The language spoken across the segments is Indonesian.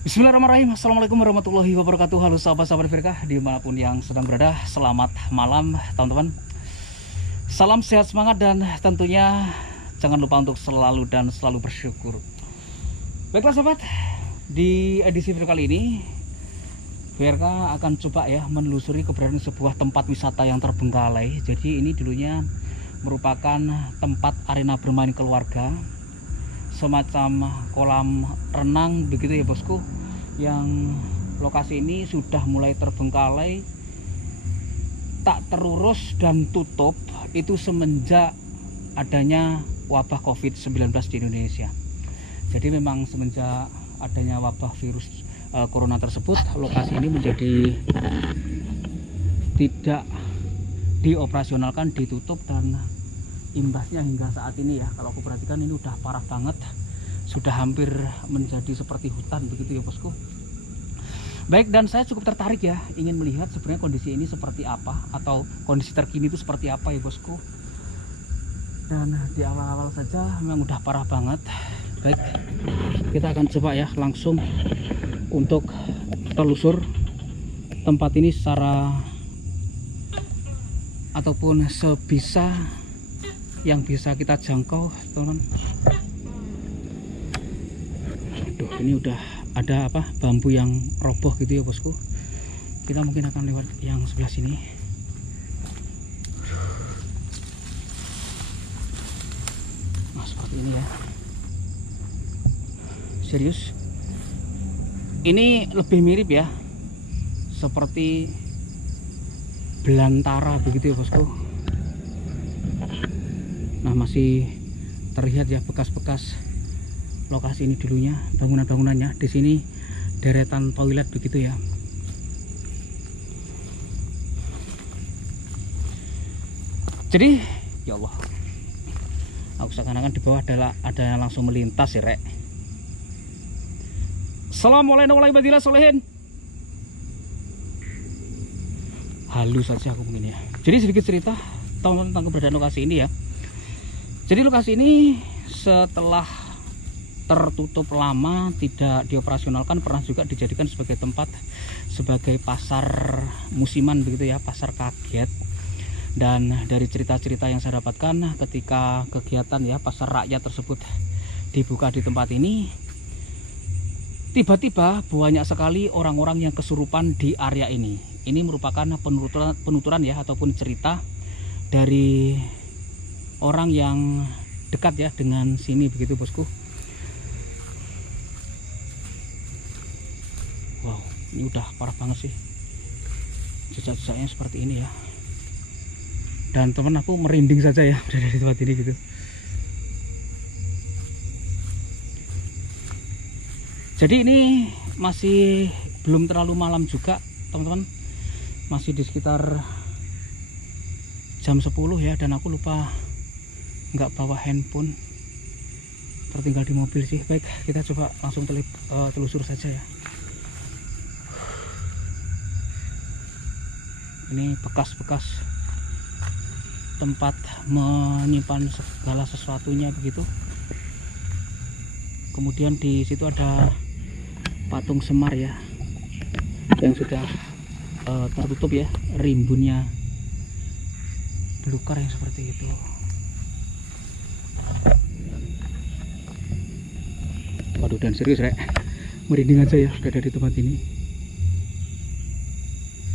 Bismillahirrahmanirrahim. Assalamualaikum warahmatullahi wabarakatuh. Halo sahabat-sahabat Firkah dimanapun yang sedang berada. Selamat malam teman-teman. Salam sehat semangat dan tentunya jangan lupa untuk selalu dan selalu bersyukur. Baiklah sahabat, di edisi video kali ini VRK akan coba ya menelusuri keberadaan sebuah tempat wisata yang terbengkalai. Jadi ini dulunya merupakan tempat arena bermain keluarga, semacam kolam renang begitu ya bosku, yang lokasi ini sudah mulai terbengkalai, tak terurus dan tutup itu semenjak adanya wabah COVID-19 di Indonesia. Jadi memang semenjak adanya wabah virus corona tersebut, lokasi ini menjadi tidak dioperasionalkan, ditutup, dan imbasnya hingga saat ini ya, kalau aku perhatikan ini udah parah banget, sudah hampir menjadi seperti hutan begitu ya bosku. Baik, dan saya cukup tertarik ya, ingin melihat sebenarnya kondisi ini seperti apa, atau kondisi terkini itu seperti apa ya bosku. Dan di awal-awal saja memang udah parah banget. Baik, kita akan coba ya langsung untuk telusur tempat ini secara ataupun sebisa yang bisa kita jangkau teman-teman. Aduh, ini udah ada apa, bambu yang roboh gitu ya bosku. Kita mungkin akan lewat yang sebelah sini. Nah seperti ini ya. Serius, ini lebih mirip ya seperti belantara begitu ya bosku. Nah masih terlihat ya bekas-bekas lokasi ini dulunya, bangunan-bangunannya. Di sini deretan toilet begitu ya. Jadi ya Allah, aku seakan-akan di bawah ada yang langsung melintas ya rek. Assalamualaikum warahmatullahi wabarakatuh. Halus saja aku mungkin ya. Jadi sedikit cerita tentang keberadaan lokasi ini ya. Jadi lokasi ini setelah tertutup lama, tidak dioperasionalkan, pernah juga dijadikan sebagai tempat, sebagai pasar musiman begitu ya, pasar kaget. Dan dari cerita-cerita yang saya dapatkan ketika kegiatan ya pasar rakyat tersebut dibuka di tempat ini, tiba-tiba banyak sekali orang-orang yang kesurupan di area ini. Ini merupakan penuturan ya, ataupun cerita dari orang yang dekat ya dengan sini begitu bosku. Wow, ini udah parah banget sih jejak-jejaknya seperti ini ya. Dan teman aku merinding saja ya dari tempat ini gitu. Jadi ini masih belum terlalu malam juga teman-teman, masih di sekitar jam 10 ya, dan aku lupa nggak bawa handphone, tertinggal di mobil sih. Baik, kita coba langsung telusur saja ya. Ini bekas-bekas tempat menyimpan segala sesuatunya begitu. Kemudian di situ ada patung Semar ya, yang sudah tertutup ya, rimbunnya belukar yang seperti itu. Waduh, dan serius rek, merinding aja ya sudah ada di tempat ini,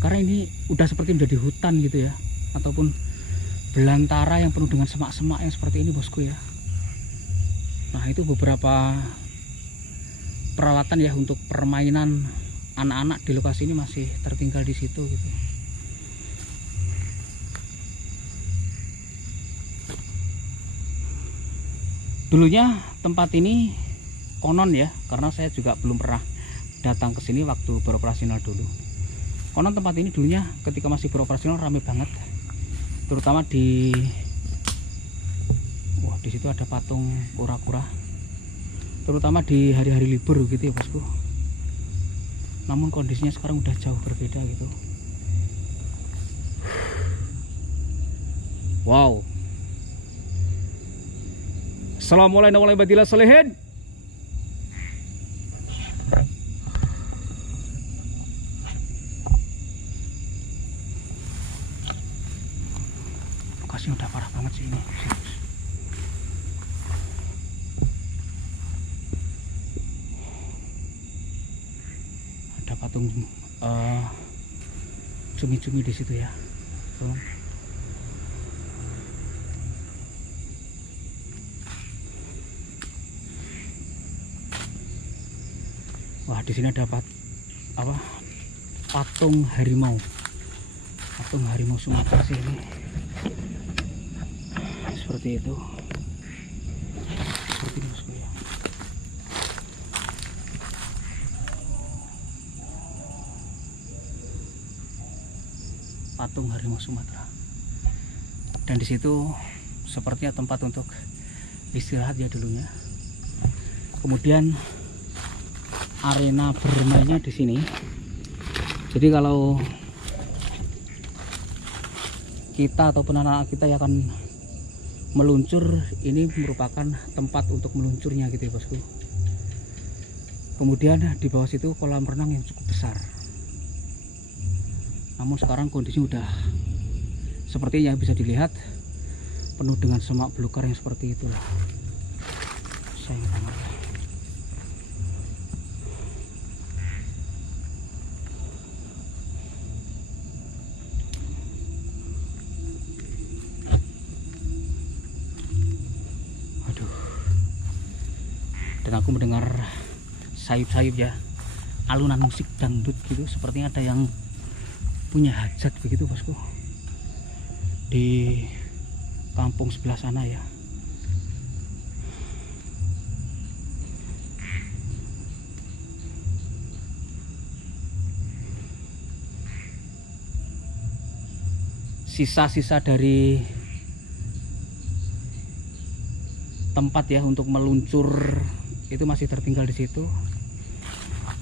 karena ini udah seperti menjadi hutan gitu ya, ataupun belantara yang penuh dengan semak-semak yang seperti ini bosku ya. Nah itu beberapa peralatan ya untuk permainan anak-anak di lokasi ini masih tertinggal di situ gitu. Dulunya tempat ini konon ya, karena saya juga belum pernah datang ke sini waktu beroperasional dulu. Konon tempat ini dulunya ketika masih beroperasional ramai banget, terutama di situ ada patung kura-kura, terutama di hari-hari libur gitu ya bosku. Namun kondisinya sekarang udah jauh berbeda gitu. Wow. Assalamualaikum warahmatullahi wabarakatuh. lokasinya udah parah banget sih ini. Ada patung cumi-cumi di situ ya. Wah, di sini ada patung harimau Sumatera sih ini. Seperti itu. Seperti ini bosku ya. Patung harimau Sumatera. Dan di situ sepertinya tempat untuk istirahat ya dulunya. Kemudian arena bermainnya di sini. Jadi kalau kita ataupun anak-anak kita yang akan meluncur, ini merupakan tempat untuk meluncurnya gitu ya bosku. Kemudian di bawah situ kolam renang yang cukup besar. Namun sekarang kondisi udah seperti yang bisa dilihat, penuh dengan semak belukar yang seperti itulah. Sayang banget. Dan aku mendengar sayup-sayup ya, alunan musik dangdut gitu, sepertinya ada yang punya hajat begitu bosku di kampung sebelah sana ya. Sisa-sisa dari tempat ya untuk meluncur itu masih tertinggal di situ,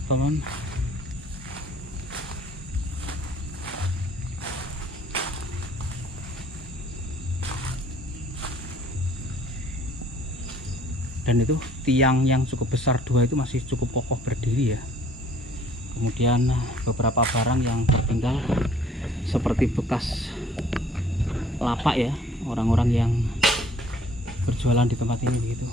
teman. Dan itu tiang yang cukup besar dua itu masih cukup kokoh berdiri ya. Kemudian beberapa barang yang tertinggal seperti bekas lapak ya, orang-orang yang berjualan di tempat ini begitu.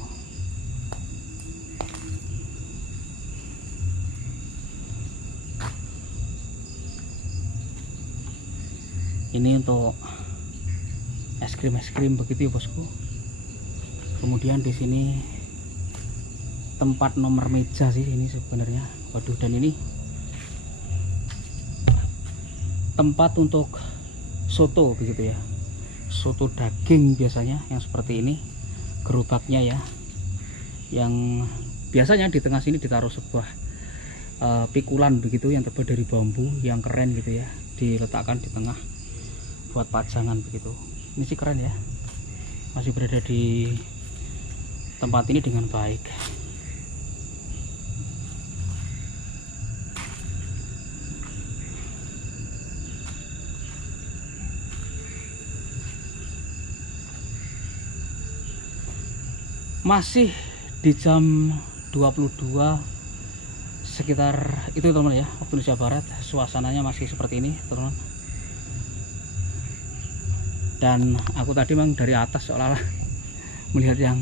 Ini untuk es krim begitu ya bosku. Kemudian di sini tempat nomor meja sih ini sebenarnya. Waduh, dan ini tempat untuk soto begitu ya. Soto daging biasanya yang seperti ini gerobaknya ya. Yang biasanya di tengah sini ditaruh sebuah pikulan begitu yang terbuat dari bambu yang keren gitu ya. Diletakkan di tengah buat pajangan begitu. Ini sih keren ya, masih berada di tempat ini dengan baik. Masih di jam 22 sekitar itu teman ya, waktu Indonesia Barat. Suasananya masih seperti ini teman. Dan aku tadi memang dari atas seolah-olah melihat yang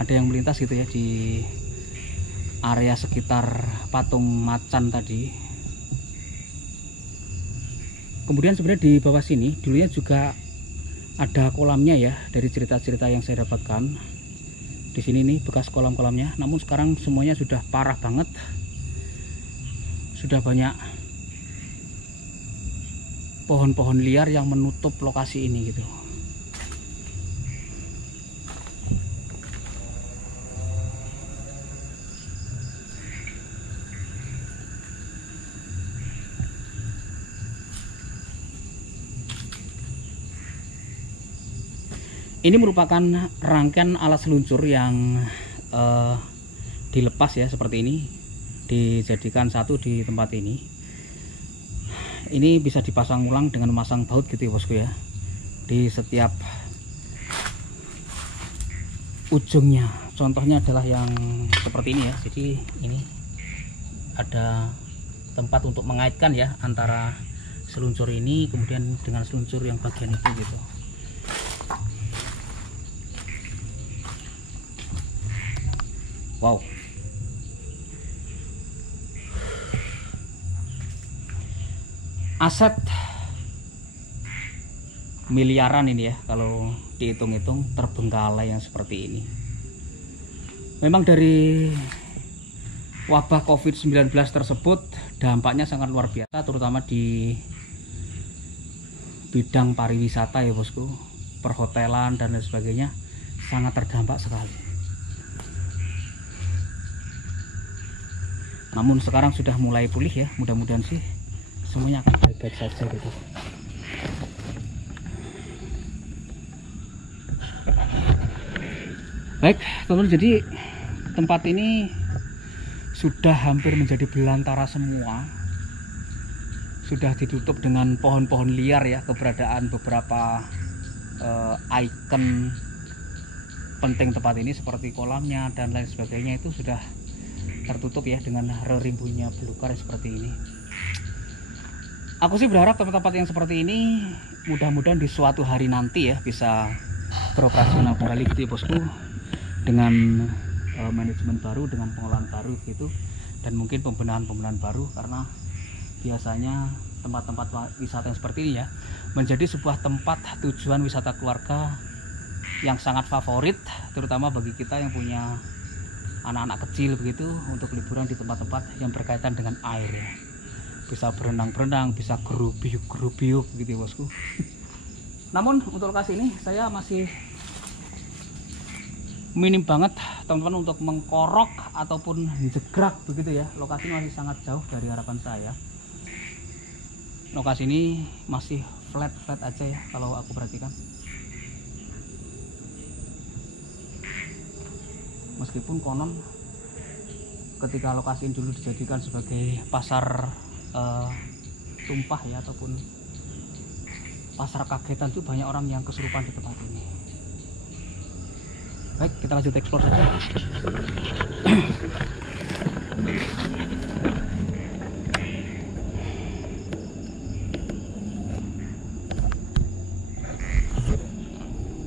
ada yang melintas gitu ya di area sekitar patung macan tadi. Kemudian sebenarnya di bawah sini dulunya juga ada kolamnya ya, dari cerita-cerita yang saya dapatkan. Di sini nih bekas kolam-kolamnya, namun sekarang semuanya sudah parah banget. Sudah banyak pohon-pohon liar yang menutup lokasi ini gitu. Ini merupakan rangkaian alat seluncur yang dilepas ya seperti ini, dijadikan satu di tempat ini. Ini bisa dipasang ulang dengan memasang baut gitu ya bosku ya, di setiap ujungnya. Contohnya adalah yang seperti ini ya. Jadi ini ada tempat untuk mengaitkan ya antara seluncur ini kemudian dengan seluncur yang bagian itu gitu. Wow. Aset miliaran ini ya kalau dihitung-hitung terbengkalai yang seperti ini. Memang dari wabah COVID-19 tersebut dampaknya sangat luar biasa, terutama di bidang pariwisata ya bosku, perhotelan dan lain sebagainya sangat terdampak sekali. Namun sekarang sudah mulai pulih ya, mudah-mudahan sih semuanya akan baik-baik saja gitu. Baik teman-teman, jadi tempat ini sudah hampir menjadi belantara semua, sudah ditutup dengan pohon-pohon liar ya. Keberadaan beberapa ikon penting tempat ini seperti kolamnya dan lain sebagainya itu sudah tertutup ya dengan rerimbunya belukar seperti ini. Aku sih berharap tempat-tempat yang seperti ini mudah-mudahan di suatu hari nanti ya bisa beroperasional kembali gitu ya bosku, dengan manajemen baru, dengan pengolahan baru gitu, dan mungkin pembenahan baru, karena biasanya tempat-tempat wisata yang seperti ini ya menjadi sebuah tempat tujuan wisata keluarga yang sangat favorit, terutama bagi kita yang punya anak-anak kecil begitu, untuk liburan di tempat-tempat yang berkaitan dengan air ya. Bisa berenang-berenang, bisa gerubiuk-gerubiuk gitu ya bosku. Namun untuk lokasi ini saya masih minim banget teman-teman untuk mengkorok ataupun jegrak begitu ya. Lokasi ini masih sangat jauh dari harapan saya. Lokasi ini masih flat aja ya kalau aku perhatikan. Meskipun konon ketika lokasi ini dulu dijadikan sebagai pasar tumpah ya, ataupun pasar kagetan, itu banyak orang yang kesurupan di tempat ini. Baik, kita lanjut explore saja.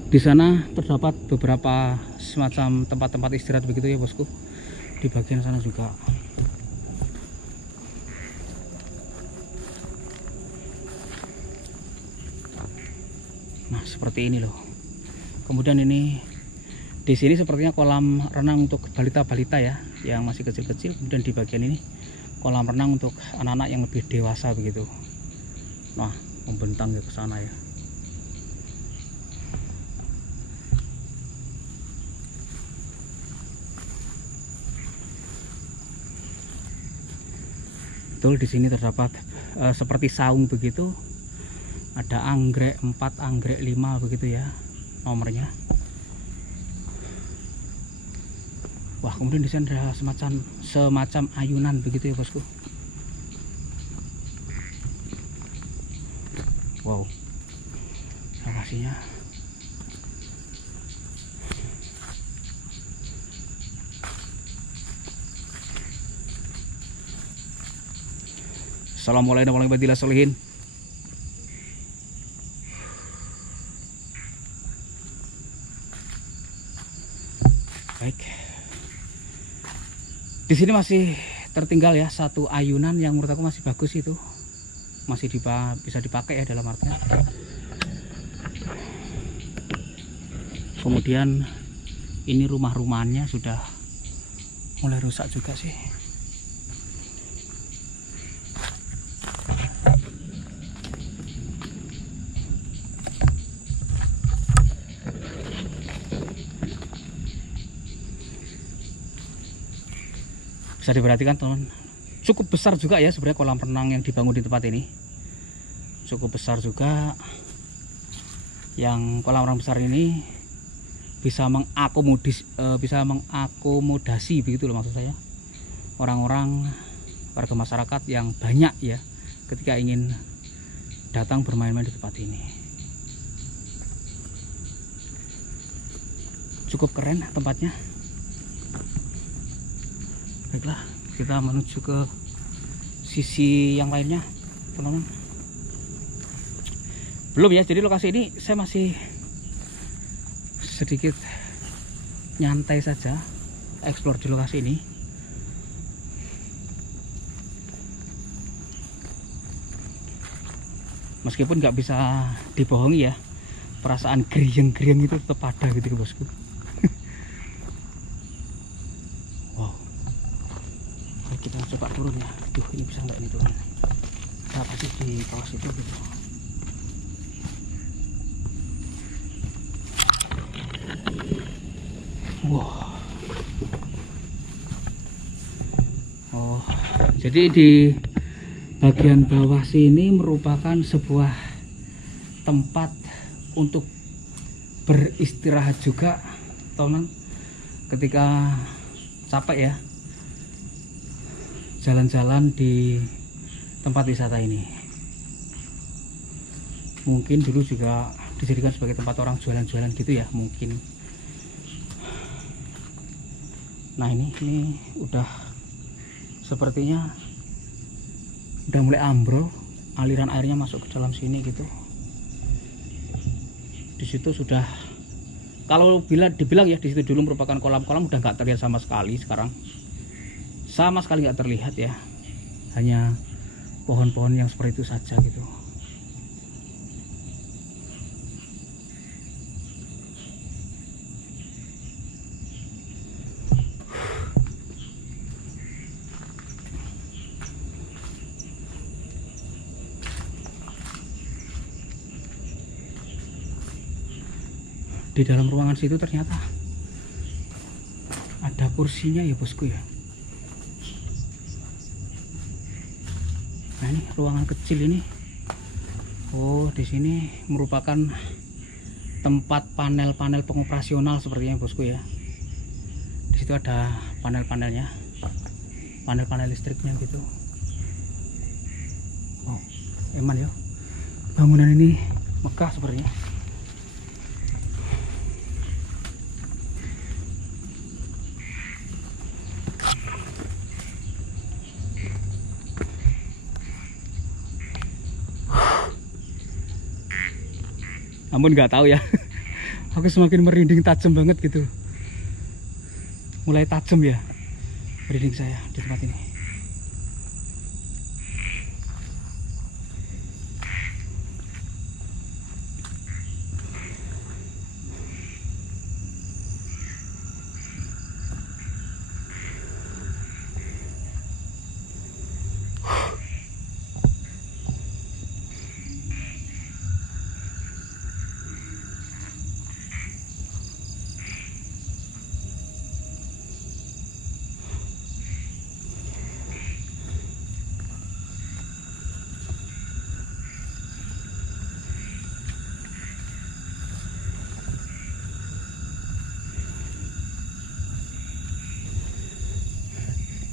Di sana terdapat beberapa semacam tempat-tempat istirahat begitu ya bosku. Di bagian sana juga. Nah, seperti ini loh. Kemudian ini di sini sepertinya kolam renang untuk balita-balita ya, yang masih kecil-kecil. Kemudian di bagian ini kolam renang untuk anak-anak yang lebih dewasa begitu. Nah, membentang ya ke sana ya. Betul, di sini terdapat seperti saung begitu. Ada anggrek 4, anggrek 5 begitu ya nomornya. Wah, kemudian di sini ada semacam ayunan begitu ya bosku. Wow, lokasinya. Assalamualaikum warahmatullahi wabarakatuh. Baik, di sini masih tertinggal ya satu ayunan yang menurut aku masih bagus, itu masih bisa dipakai ya dalam artinya. Kemudian ini rumah-rumahnya sudah mulai rusak juga sih. Bisa diperhatikan teman, cukup besar juga ya sebenarnya kolam renang yang dibangun di tempat ini. Cukup besar juga, yang kolam renang besar ini bisa mengakomodasi begitu loh maksud saya, orang-orang, warga masyarakat yang banyak ya ketika ingin datang bermain-main di tempat ini. Cukup keren tempatnya. Baiklah, kita menuju ke sisi yang lainnya teman-teman. Belum ya, jadi lokasi ini saya masih sedikit nyantai saja, explore di lokasi ini. Meskipun nggak bisa dibohongi ya, perasaan geriang-geriang itu tetap ada gitu ya bosku. Wow, oke, kita coba turun ya. Duh, ini bisa nggak ini turun? Apa sih di bawah situ gitu? Wow. Oh, jadi di bagian bawah sini merupakan sebuah tempat untuk beristirahat juga, teman. Ketika capek ya, jalan-jalan di tempat wisata ini. Mungkin dulu juga dijadikan sebagai tempat orang jualan-jualan gitu ya, mungkin. Nah, ini udah sepertinya udah mulai ambrol, aliran airnya masuk ke dalam sini gitu. Di situ sudah, kalau dibilang ya, di situ dulu merupakan kolam-kolam, udah nggak terlihat sama sekali sekarang. Sama sekali nggak terlihat ya, hanya pohon-pohon yang seperti itu saja gitu. Di dalam ruangan situ ternyata ada kursinya ya bosku ya. Nah, ini ruangan kecil ini. Oh, di sini merupakan tempat panel-panel pengoperasional sepertinya bosku ya. Di situ ada panel-panelnya, panel-panel listriknya gitu. Oh, eman ya. Bangunan ini megah sepertinya. Namun nggak tahu ya, aku semakin merinding, tajam banget gitu. Mulai tajam ya merinding saya di tempat ini.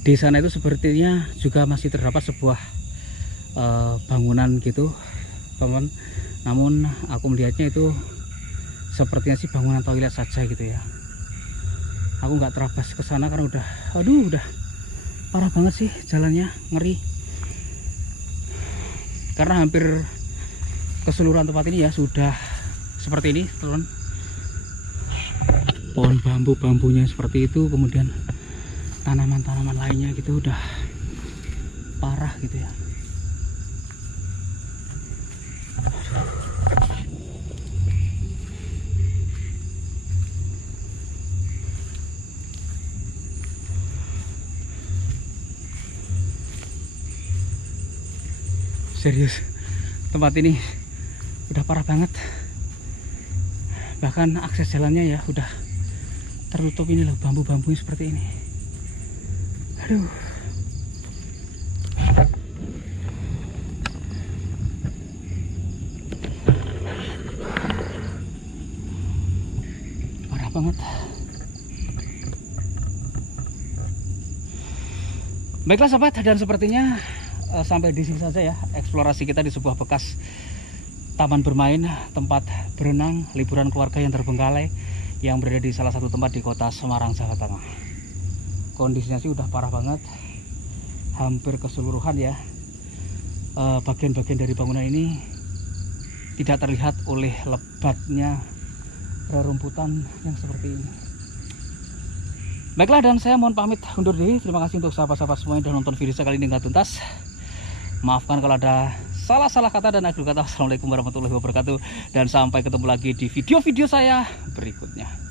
Di sana itu sepertinya juga masih terdapat sebuah bangunan gitu, teman. Namun aku melihatnya itu sepertinya sih bangunan toilet saja gitu ya. Aku nggak terabas ke sana karena udah parah banget sih jalannya, ngeri. Karena hampir keseluruhan tempat ini ya sudah seperti ini, teman. Pohon bambunya seperti itu, kemudian tanaman-tanaman lainnya gitu udah parah gitu ya. Serius, tempat ini udah parah banget. Bahkan akses jalannya ya udah tertutup ini loh, bambu-bambunya seperti ini. Aduh. Parah banget. Baiklah sobat, dan sepertinya sampai di sini saja ya eksplorasi kita di sebuah bekas taman bermain, tempat berenang, liburan keluarga yang terbengkalai yang berada di salah satu tempat di kota Semarang, Jawa Tengah. Kondisinya sih udah parah banget, hampir keseluruhan ya. Bagian-bagian dari bangunan ini tidak terlihat oleh lebatnya rerumputan yang seperti ini. Baiklah, dan saya mohon pamit undur diri. Terima kasih untuk sahabat-sahabat semuanya yang sudah nonton video saya kali ini dengan tuntas. Maafkan kalau ada salah-salah kata dan akhir kata. Assalamualaikum warahmatullahi wabarakatuh. Dan sampai ketemu lagi di video-video saya berikutnya.